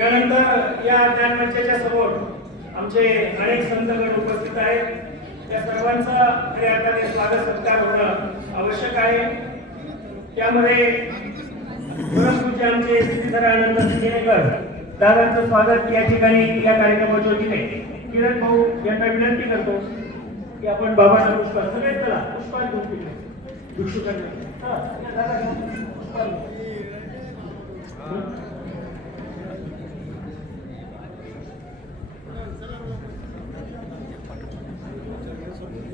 यानंतर या ज्ञानमंचाच्या समोर आमचे अनेक संतगण उपस्थित आहेत. त्या सर्वांचा खऱ्या अर्थाने स्वागत सत्कार होणं आवश्यक आहे. त्यामध्ये परमपूज्य आमचे श्रीधर आनंद सिंगेकर दादांचं स्वागत या ठिकाणी या कार्यक्रमाच्या वतीने किरण भाऊ यांना विनंती करतो की आपण बाबांना पुष्पा सगळे चला पुष्पा भिक्षुकांना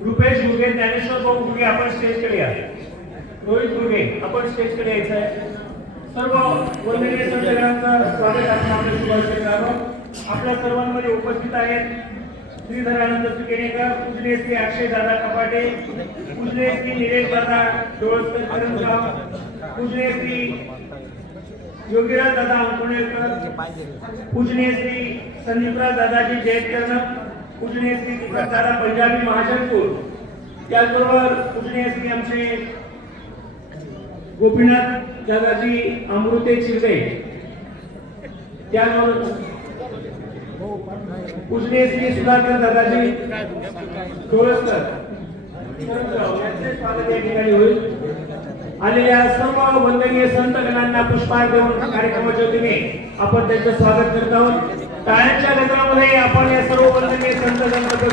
रुपेश गुगे, ज्ञानेश्वर भाऊ गुगे आपण स्टेजकडे या. रोहित गुगे आपण स्टेजकडे यायचं आहे. सर्व वंदनीय संतगणांचं स्वागत आपण आपल्या शुभाशय करावं. आपल्या सर्वांमध्ये उपस्थित आहेत श्रीधर आनंद सिंगेकर, पूजनीय श्री अक्षय दादा कपाटे, पूजनीय श्री निलेश दादा डोळसकर करंजगाव, पूजनीय श्री योगीराज दादा अंकुणेकर, पूजनीय श्री संदीपराज दादाजी जयकर्ण, पूजनीय श्री दीपक दादा पंजाबी महाजनपूर, त्याचबरोबर पूजनीय श्री आमचे गोपीनाथ दादाजी अमृते चिरडे, त्याचबरोबर पूजनीय श्री सुधाकर दादाजी डोळसकर यांचे स्वागत या ठिकाणी होईल. आलेल्या सर्व वंदनीय संतगणांना पुष्पहार देऊन कार्यक्रमाच्या वतीने आपण त्यांचं स्वागत करत आहोत. टाळ्यांच्या गजरामध्ये आपण या सर्व वंदनीय संतगणांबद्दल